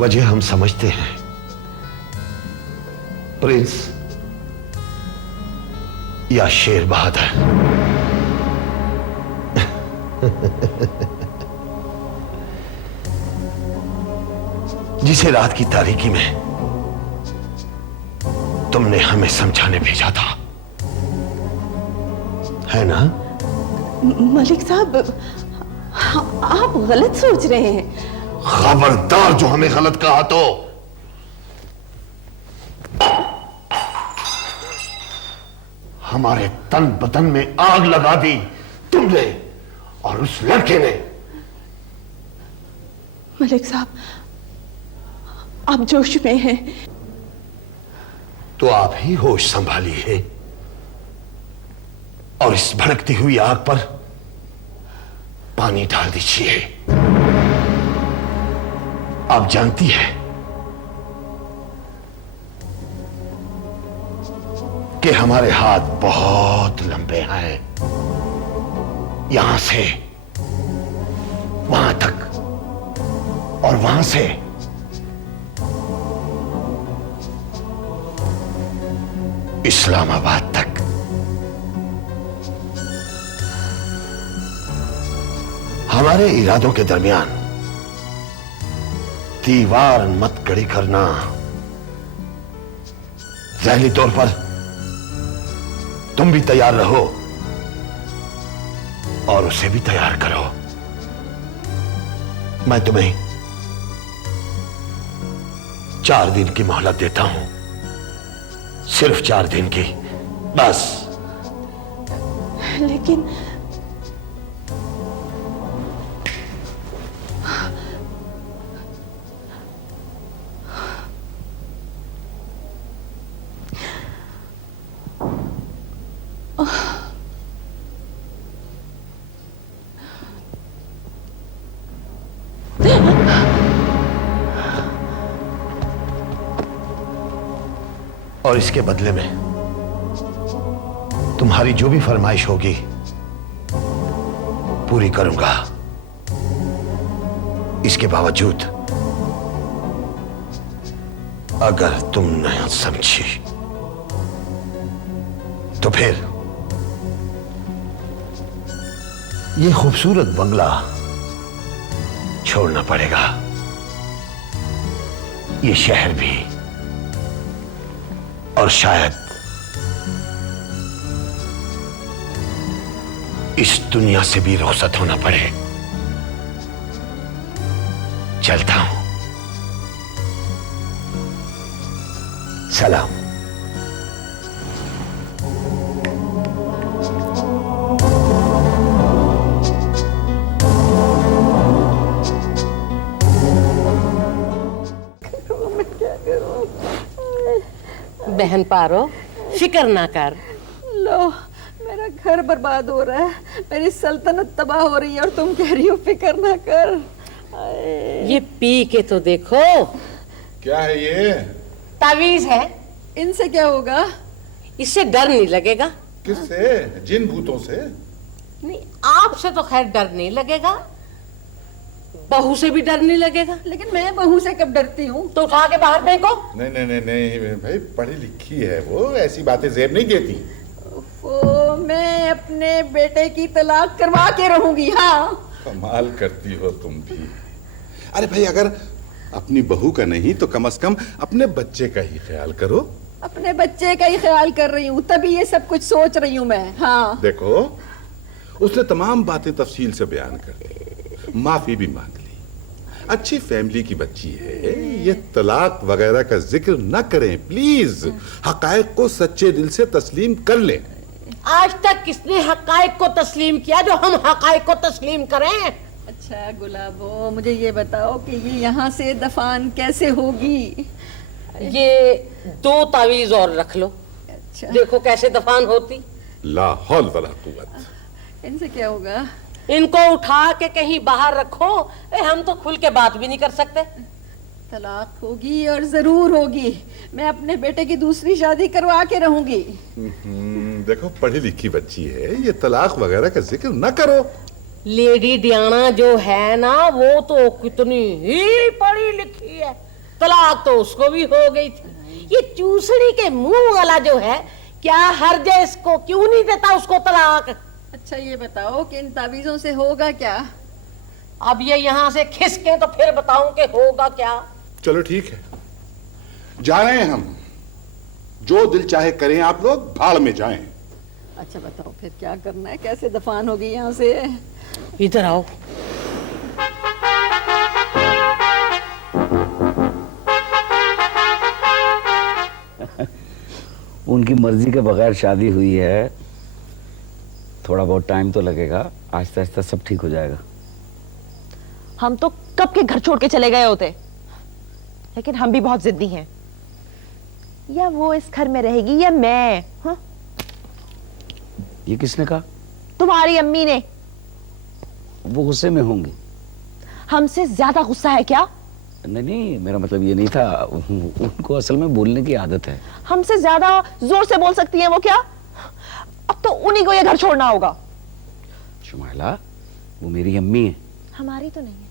वजह हम समझते हैं। प्रिंस या शेर बहादुर। जिसे रात की तारीकी में तुमने हमें समझाने भेजा था, है ना? मलिक साहब, आप गलत सोच रहे हैं। खबरदार जो हमें गलत कहा तो। हमारे तन बदन में आग लगा दी तुमने और उस लड़के ने। मलिक साहब, आप जोश में हैं। तो आप ही होश संभालिए और इस भड़कती हुई आग पर पानी डाल दीजिए। आप जानती है कि हमारे हाथ बहुत लंबे हैं, यहां से वहां तक और वहां से इस्लामाबाद तक। हमारे इरादों के दरमियान दीवार मत खड़ी करना। ज़हनी तौर पर तुम भी तैयार रहो और उसे भी तैयार करो। मैं तुम्हें 4 दिन की मोहलत देता हूं, सिर्फ 4 दिन की, बस। लेकिन और इसके बदले में तुम्हारी जो भी फरमाइश होगी पूरी करूंगा। इसके बावजूद अगर तुम नहीं समझी तो फिर ये खूबसूरत बंगला छोड़ना पड़ेगा, ये शहर भी, और शायद इस दुनिया से भी रुखसत होना पड़े। चलता हूं, सलाम। बहन पारो, फिक्र ना कर। लो, मेरा घर बर्बाद हो रहा है, मेरी सल्तनत तबाह हो रही है और तुम कह रही हो फिक्र ना कर। ये पी के तो देखो। क्या है ये? तावीज है। इनसे क्या होगा? इससे डर नहीं लगेगा। किससे? जिन भूतों से? नहीं, आपसे तो खैर डर नहीं लगेगा, बहू से भी डर नहीं लगेगा। लेकिन मैं बहू से कब डरती हूँ? तो उठा के बाहर फेंको। नहीं नहीं नहीं नहीं भाई, पढ़ी लिखी है वो, ऐसी बातें जेब नहीं देती। ओ, मैं अपने बेटे की तलाक करवा के रहूंगी। हाँ, कमाल करती हो तुम भी। अरे भाई, अगर अपनी बहू का नहीं तो कम से कम अपने बच्चे का ही ख्याल करो। अपने बच्चे का ही ख्याल कर रही हूँ, तभी ये सब कुछ सोच रही हूँ मैं। हाँ देखो, उसने तमाम बातें तफसील से बयान कर दी, माफी भी मांग ली। अच्छी फैमिली की बच्ची है, ये तलाक वगैरह का जिक्र न करें प्लीज। हकायक को सच्चे दिल से तस्लीम कर लें। आज तक किसने हकायक को तस्लीम किया जो हम हकायक को तस्लीम करें? अच्छा गुलाबो, मुझे ये बताओ कि ये यहाँ से दफान कैसे होगी? ये 2 तावीज और रख लो। अच्छा, देखो कैसे दफान होती। ला हौल वला कुव्वत। इनसे क्या होगा? इनको उठा के कहीं बाहर रखो। हम तो खुल के बात भी नहीं कर सकते। तलाक होगी और जरूर होगी। मैं अपने बेटे की दूसरी शादी करवा के रहूंगी। देखो, पढ़ी लिखी बच्ची है, ये तलाक वगैरह का जिक्र न करो। लेडी डियाना जो है ना, वो तो कितनी ही पढ़ी लिखी है। तलाक तो उसको भी हो गई थी। ये चूसड़ी के मुंह वाला जो है, क्या हर्ज है इसको, क्यों नहीं देता उसको तलाक? अच्छा ये बताओ कि इन तावीजों से होगा क्या? अब ये यहाँ से खिसके तो फिर बताऊं कि होगा क्या। चलो ठीक है, जा रहे हैं हम। जो दिल चाहे करें, आप लोग भाड़ में जाएं। अच्छा बताओ फिर क्या करना है, कैसे दफान होगी यहाँ से? इधर आओ। उनकी मर्जी के बगैर शादी हुई है, थोड़ा बहुत टाइम तो लगेगा, आहिस्ता आहिस्ता सब ठीक हो जाएगा। हम तो कब के घर छोड़ के चले गए होते, लेकिन हम भी बहुत जिद्दी हैं। या वो इस घर में रहेगी या मैं। हाँ? ये किसने कहा? तुम्हारी अम्मी ने। वो गुस्से में होंगी। हमसे ज्यादा गुस्सा है क्या? नहीं नहीं, मेरा मतलब ये नहीं था, उनको असल में बोलने की आदत है। हमसे ज्यादा जोर से बोल सकती है वो क्या? अब तो उन्हीं को ये घर छोड़ना होगा। शुमाइला, वो मेरी अम्मी है। हमारी तो नहीं है।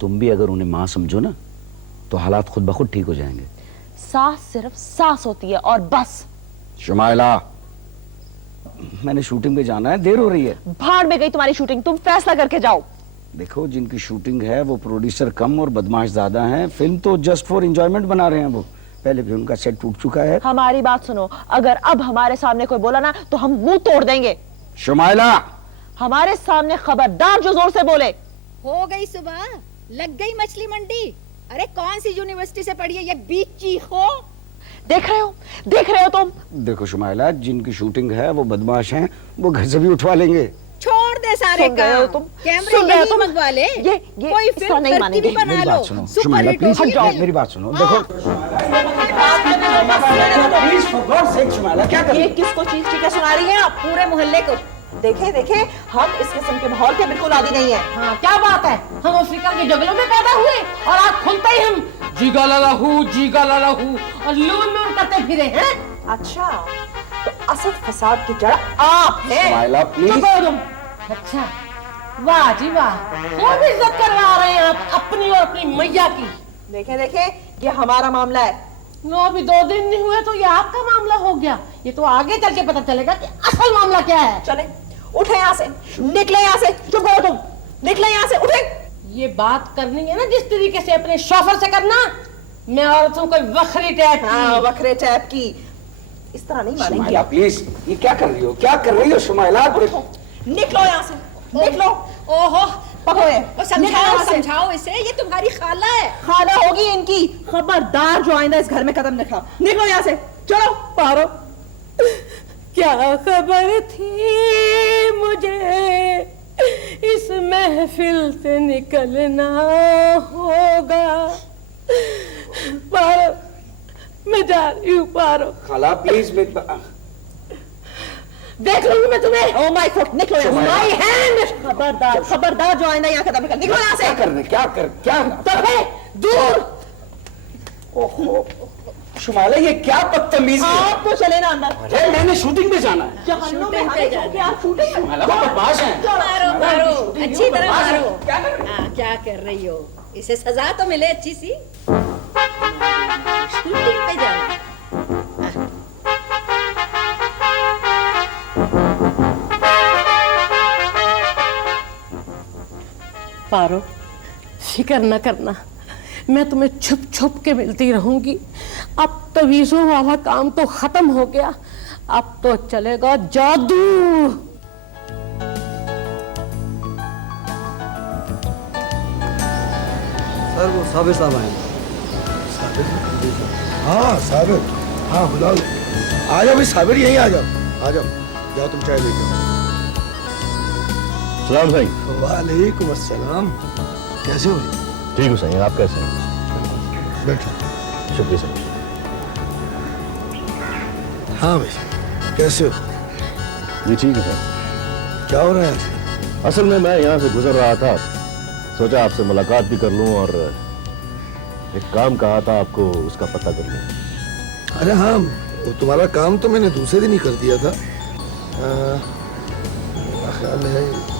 तुम भी अगर उन्हें माँ समझो ना, तो हालात खुद ब खुद ठीक हो जाएंगे। सास सिर्फ सास होती है और बस। शुमाइला, मैंने शूटिंग पे जाना है, देर हो रही है। भाड़ में गई तुम्हारी शूटिंग, तुम फैसला करके जाओ। देखो, जिनकी शूटिंग है वो प्रोड्यूसर कम और बदमाश ज्यादा हैं। फिल्म तो जस्ट फॉर एंजॉयमेंट बना रहे हैं वो। पहले भी उनका सेट टूट चुका है। हमारी बात सुनो, अगर अब हमारे सामने कोई बोला ना तो हम मुंह तोड़ देंगे। शुमाइला, हमारे सामने खबरदार जो जोर से बोले। हो गई सुबह, लग गई मछली मंडी। अरे कौन सी यूनिवर्सिटी से पढ़ी है ये बीच चीखो? देख रहे हो तुम? देखो शुमाइला, जिनकी शूटिंग है वो बदमाश हैं, वो घर से भी उठवा लेंगे। छोड़ दे सारे सुन रहे हो काम, तुम? कैमरे सुन रहे हो यहीं तुम? मंगवा ले। ये कोई इसका फिल्म नहीं करती मानेंगे। भी बना मेरी लो। बात सुनो सुपर शुमाइला, हिट प्लीज होगी फिल्म। मेरी बात सुनो। देखो please for God sake Shumaila, क्या कर रही ये हो? किसको चीख चीख के सुना रही हैं आप? पूरे मोहल्ले को। देखे हम इस किस्म के माहौल के बिल्कुल आदी नहीं है। हाँ, क्या बात है, हम अफ्रीका के जंगलों में पैदा हुए और आज खुलते ही हम जीगा लहू और लून लून करते फिरे हैं। अच्छा, तो असल फसाद की जड़ आप हैं। शुमाइला प्लीज। चुप हो तुम। अच्छा, वाह जी वाह, खूब इज्जत करवा रहे हैं आप अपनी और अपनी मैया की। देखे ये हमारा मामला है। नो, अभी 2 दिन नहीं हुए तो ये आपका मामला हो गया। ये तो आगे चल के पता चलेगा कि असल मामला क्या है। चले उठे यहाँ से, निकले यहाँ से। चुप हो तुम, निकले यहाँ से, उठे। ये बात करनी है ना जिस तरीके से अपने शोफर से करना। मैं औरतों को वखरी टाइप हाँ, की। वखरे टैप की इस तरह नहीं मानेंगी शुमाइला आप। प्लीज, ये क्या कर रही हो? क्या कर रही हो शुमाइला? निकलो यहाँ से, निकलो। ओहो, पकड़ो ये। वो निकलो समझाओ यहाँ से। समझाओ इसे, ये तुम्हारी खाला है। खाना होगी इनकी। खबरदार जो आइंदा इस घर में कदम रखा। निकलो यहाँ से, चलो। पारो, क्या खबर थी मुझे इस महफिल से निकलना होगा। पारो, मैं जा रही हूँ। पारो, खाला प्लीज, देख लूंगी मैं तुम्हें। ओ माय गॉड, निकलो यहाँ से। My hand. खबरदार जो आइंदा यहाँ कदम रखा। निकलो यहाँ से। क्या तबे दूर। ओहो शुमाइला, ये क्या बदतमीजी है? आप तो चले ना अंदर। अरे मैंने शूटिंग पे जाना है। जहन्नुम में हमें छोड़ के आप शूटिंग। शुमाइला, वो बदमाश हैं। मारो मारो, अच्छी तरह मारो। क्या कर रही हो? हाँ, क्या कर रही हो? इसे सजा तो मिले अच्छी सी। शूटिंग पे जाना। पारो, फिक्र न करना, मैं तुम्हें छुप छुप के मिलती रहूंगी। अब तवीज़ों वाला काम तो खत्म हो गया, अब तो चलेगा जादू। सर वो साबिर साहब आए। हाँ साबिर, हाँ बुला लो। आ जाओ भाई साबिर, यहीं आ जाओ। आ जाओ, जाओ तुम चाय लेके आओ। सलाम भाई। वालेकुम अस्सलाम। कैसे हो? ठीक हूँ सही, आप कैसे हैं? बैठो। शुक्रिया सर। हाँ भाई, कैसे हो? जी ठीक है सर। क्या हो रहा है? असल में मैं यहाँ से गुजर रहा था, सोचा आपसे मुलाकात भी कर लूँ और एक काम कहा था आपको, उसका पता कर लूँ। अरे हाँ, वो तुम्हारा काम तो मैंने दूसरे दिन ही कर दिया था। मेरा ख्याल है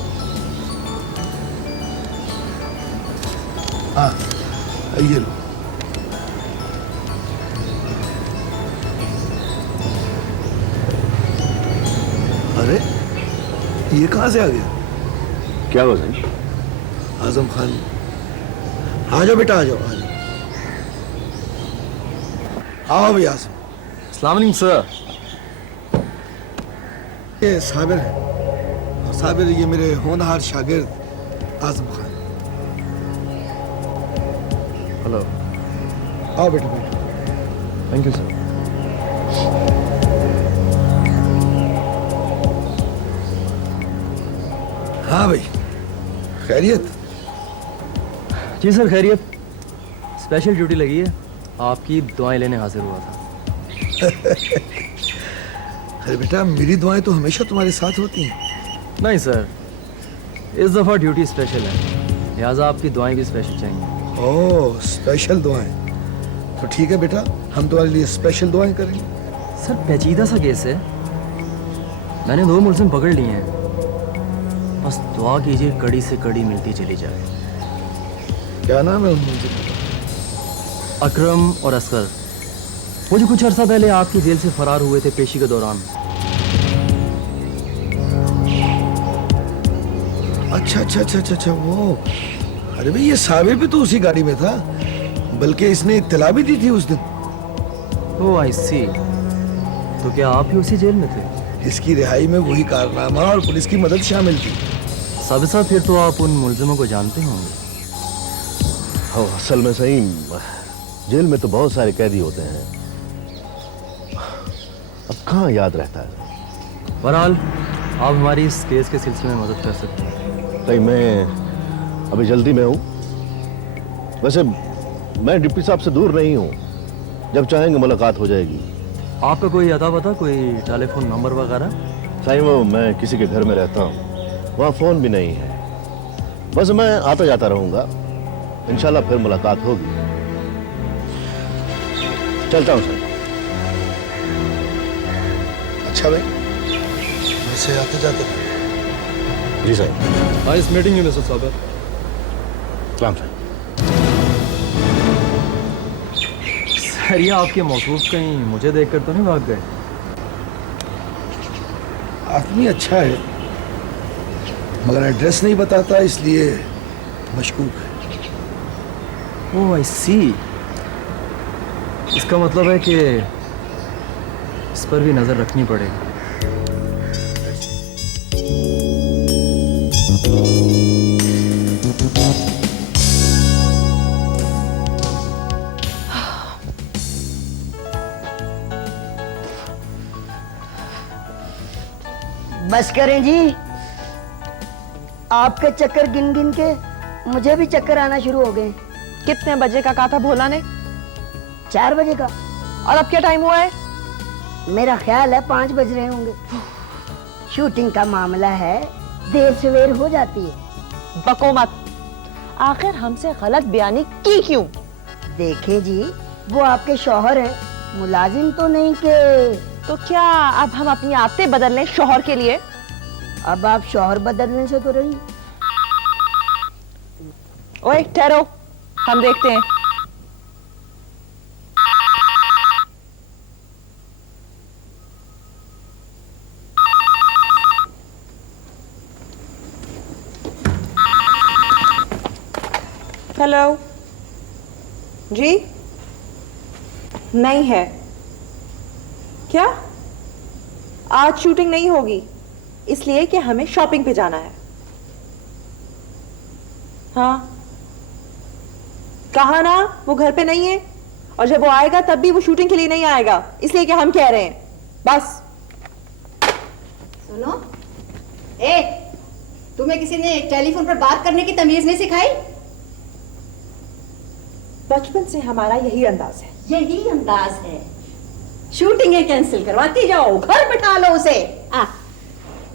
हाँ, ये लो, ये कहाँ से आ गया? क्या हुआ सही? आजम खान, आ जाओ बेटा, आ जाओ, आ जाओ। आओ भाई आजम। अस्सलाम वालेकुम सर। ये साबिर है। साबिर, ये मेरे होनहार शागिर्द आजम खान। हेलो। आओ बेटा, बैठो। Thank you sir. हाँ भाई, खैरियत? जी सर खैरियत। स्पेशल ड्यूटी लगी है, आपकी दुआएं लेने हाजिर हुआ था। अरे बेटा, मेरी दुआएं तो हमेशा तुम्हारे साथ होती हैं। नहीं सर, इस दफ़ा ड्यूटी स्पेशल है, लिहाजा आपकी दुआएं भी स्पेशल चाहिए। ओह, स्पेशल दुआएं। तो ठीक है बेटा, हम तुम्हारे लिए स्पेशल दुआएं करेंगे। सर पेचीदा सा केस है, मैंने 2 मुलजिम पकड़ लिए हैं, बस दुआ कीजिए कड़ी से कड़ी मिलती चली जाए। क्या नाम है उन मुलजिम? अकरम और असगर, वो जो कुछ अर्सा पहले आपकी जेल से फरार हुए थे पेशी के दौरान। अच्छा अच्छा अच्छा अच्छा अच्छा, वो। अरे भाई, ये साबिर भी तो उसी गाड़ी में था, बल्कि इसने इत्तला भी दी थी उस दिन। ओह आई सी। तो क्या आप भी उसी जेल में थे? इसकी रिहाई में वही कारनामा और पुलिस की मदद शामिल थी। साबिर साहब, फिर तो आप उन मुलजिमों को जानते होंगे। असल में सही, जेल में तो बहुत सारे कैदी होते हैं, अब कहाँ याद रहता है। बहरहाल आप हमारी इस केस के सिलसिले में मदद कर सकते हैं। भाई मैं अभी जल्दी में हूँ, वैसे मैं डिप्टी साहब से दूर नहीं हूँ, जब चाहेंगे मुलाकात हो जाएगी। आपका कोई अता पता, कोई टेलीफोन नंबर वगैरह? सही वो मैं किसी के घर में रहता हूँ, वहाँ फ़ोन भी नहीं है, बस मैं आता जाता रहूँगा, इंशाल्लाह फिर मुलाकात होगी। चलता हूँ सर। अच्छा भाई, वैसे आते जाते हैं। जी sir. Nice meeting you mister Sabir. सलाम सर। सर ये आपके मौसूफ कहीं मुझे देखकर तो नहीं भाग गए? आदमी अच्छा है, मगर एड्रेस नहीं बताता, इसलिए मशकूक है। ओह आई सी। इसका मतलब है कि इस पर भी नजर रखनी पड़ेगी। बस करें जी, आपके चक्कर गिन गिन के मुझे भी चक्कर आना शुरू हो गए। कितने बजे का कहा था भोला ने? 4 बजे का। और अब क्या टाइम हुआ है? मेरा ख्याल है 5 बज रहे होंगे। शूटिंग का मामला है, देर सवेर हो जाती है। बको मत, आखिर हमसे गलत बयानी की क्यों? देखे जी, वो आपके शौहर हैं, मुलाजिम तो नहीं के। तो क्या अब हम अपनी आदतें बदल लें शौहर के लिए? अब आप शौहर बदलने से तो रही। ओए ठहरो, हम देखते हैं। हेलो जी। नहीं है क्या? आज शूटिंग नहीं होगी, इसलिए कि हमें शॉपिंग पे जाना है। हाँ कहा ना, वो घर पे नहीं है, और जब वो आएगा तब भी वो शूटिंग के लिए नहीं आएगा, इसलिए कि हम कह रहे हैं। बस सुनो, तुम्हें किसी ने टेलीफोन पर बात करने की तमीज नहीं सिखाई? बचपन से हमारा यही अंदाज है। यही अंदाज है, शूटिंगें कैंसिल करवाती जाओ, घर बिठा लो उसे।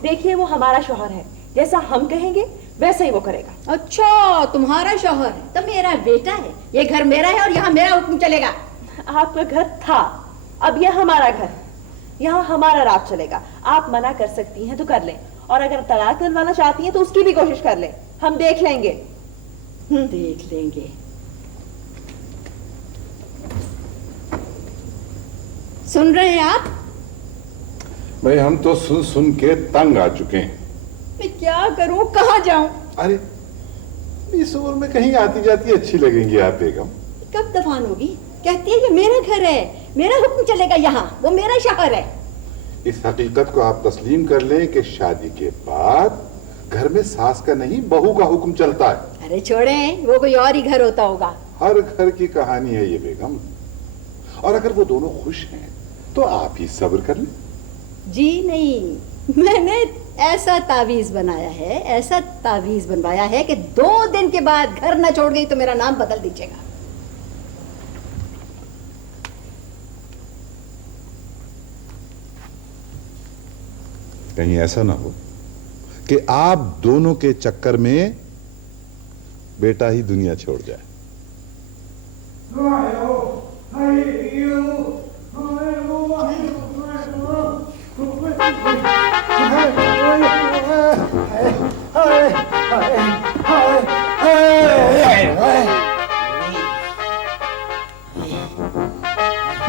देखिए वो हमारा शौहर है, जैसा हम कहेंगे वैसा ही वो करेगा। अच्छा, तुम्हारा शौहर है तो मेरा बेटा है, ये घर मेरा है और यहाँ मेरा हुक्म चलेगा। आपका घर था, अब यह हमारा घर, यहाँ हमारा राज चलेगा। आप मना कर सकती हैं तो कर लें, और अगर तलाक दिलवाना चाहती हैं तो उसकी भी कोशिश कर लें, हम देख लेंगे। देख लेंगे। सुन रहे हैं आप? भाई हम तो सुन सुन के तंग आ चुके हैं। मैं क्या करूं, कहाँ जाऊं? अरे इस उम्र में कहीं आती जाती अच्छी लगेंगी आप बेगम। कब दफान होगी? कहती है ये मेरा घर है, मेरा हुक्म चलेगा यहाँ, वो मेरा शहर है। इस हकीकत को आप तस्लीम कर लें कि शादी के बाद घर में सास का नहीं बहू का हुक्म चलता है। अरे छोड़ें, वो कोई और ही घर होता होगा। हर घर की कहानी है ये बेगम। और अगर वो दोनों खुश हैं तो आप ही सब्र कर लें। जी नहीं, मैंने ऐसा तावीज बनाया है, ऐसा तावीज बनवाया है कि 2 दिन के बाद घर न छोड़ गई तो मेरा नाम बदल दीजिएगा। कहीं ऐसा ना हो कि आप दोनों के चक्कर में बेटा ही दुनिया छोड़ जाए।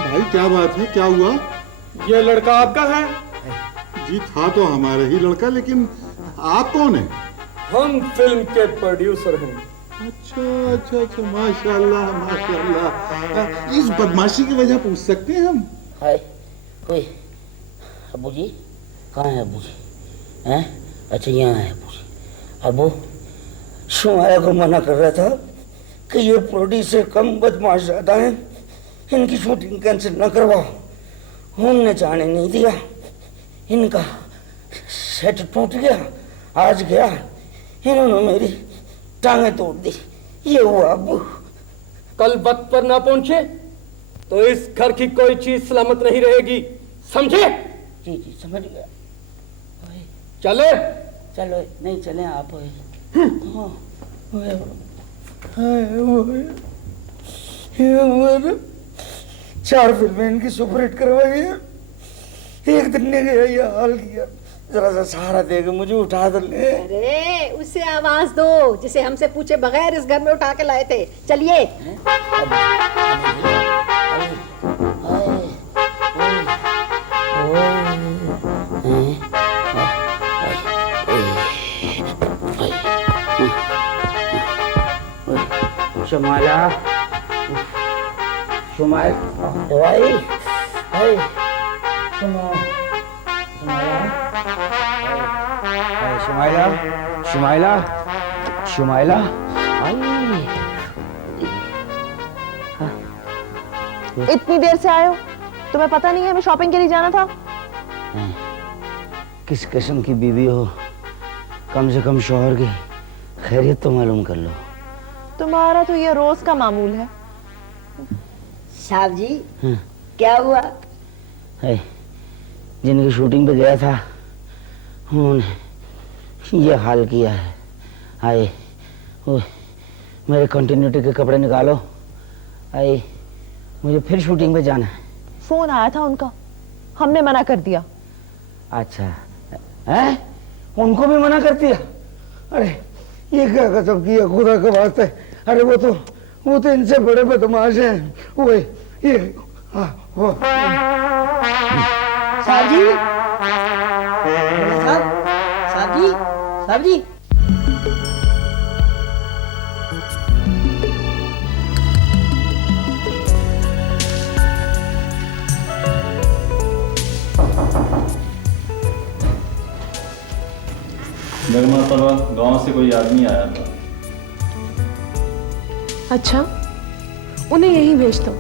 भाई क्या बात है, क्या हुआ? ये लड़का आपका है? जी था तो हमारा ही लड़का, लेकिन आप कौन है? हम फिल्म के प्रोड्यूसर हैं। अच्छा अच्छा अच्छा, माशाल्लाह माशाल्लाह। इस बदमाशी की वजह पूछ सकते हैं हम? हाय, ओए, अबू जी कहाँ है अबू जी? हैं? अच्छा यहाँ है अबू जी। अबू शुमाया को मना कर रहा था कि ये प्रोड्यूसर कम बदमाश ज्यादा हैं, इनकी शूटिंग कैंसिल न करवाओ। उनने जाने नहीं दिया, इनका सेट टूट गया। आज गया, इन्होंने मेरी टांगें तोड़ दी। ये हुआ अबू। कल वक्त पर ना पहुंचे तो इस घर की कोई चीज सलामत नहीं रहेगी, समझे? जी जी समझ गया। चले? चलो नहीं चले आप। चार फिल्में इनकी सुपरहिट करवाई है, एक दिन ने गया ये हाल किया। जरा सा सहारा देगा मुझे, उठा दो ले। अरे उसे आवाज दो जिसे हमसे पूछे बगैर इस घर में उठा के लाए थे। चलिए। शुमाला, शुमाल, भाई, भाई, शुमाइला, शुमाइला, शुमाइला, इतनी देर से आए हो, तुम्हें पता नहीं है हमें शॉपिंग के लिए जाना था? किस किस्म की बीवी हो, कम से कम शौहर की खैरियत तो मालूम कर लो। तुम्हारा तो ये रोज का मामूल है। साहब जी क्या हुआ? जिनकी शूटिंग पे गया था उन्होंने ये हाल किया है। आए मेरे कंटिन्यूटी के कपड़े निकालो। आए मुझे फिर शूटिंग पे जाना है। फोन आया था उनका, हमने मना कर दिया। अच्छा है, उनको भी मना कर दिया? अरे ये क्या गजब किया खुदा का वास्ते। अरे वो तो इनसे बड़े बदमाश हैं। वो ये वो साहब जी, साहब जी, साहब जी। गर्मा परवा गांव से कोई आदमी आया था। अच्छा, उन्हें यहीं भेज दो।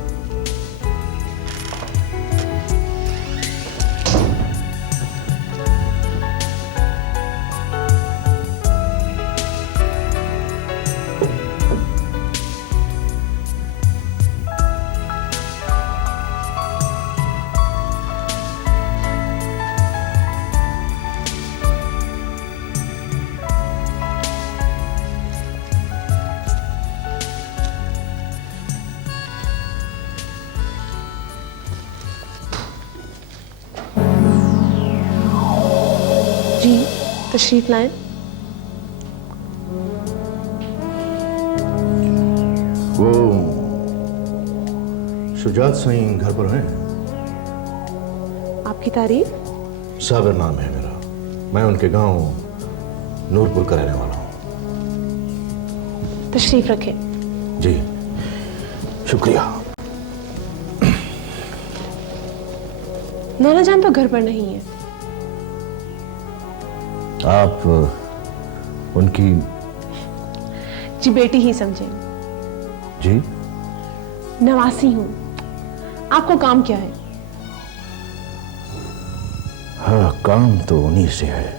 जी तशरीफ लाएं। वो शुजात सिंह घर पर हैं? आपकी तारीफ? साबिर नाम है मेरा। मैं उनके गांव नूरपुर का रहने वाला हूँ। तशरीफ रखें। जी शुक्रिया। नाना जान तो घर पर नहीं है। आप उनकी जी बेटी ही समझे। जी नवासी हूं। आपको काम क्या है? हाँ, काम तो उन्हीं से है।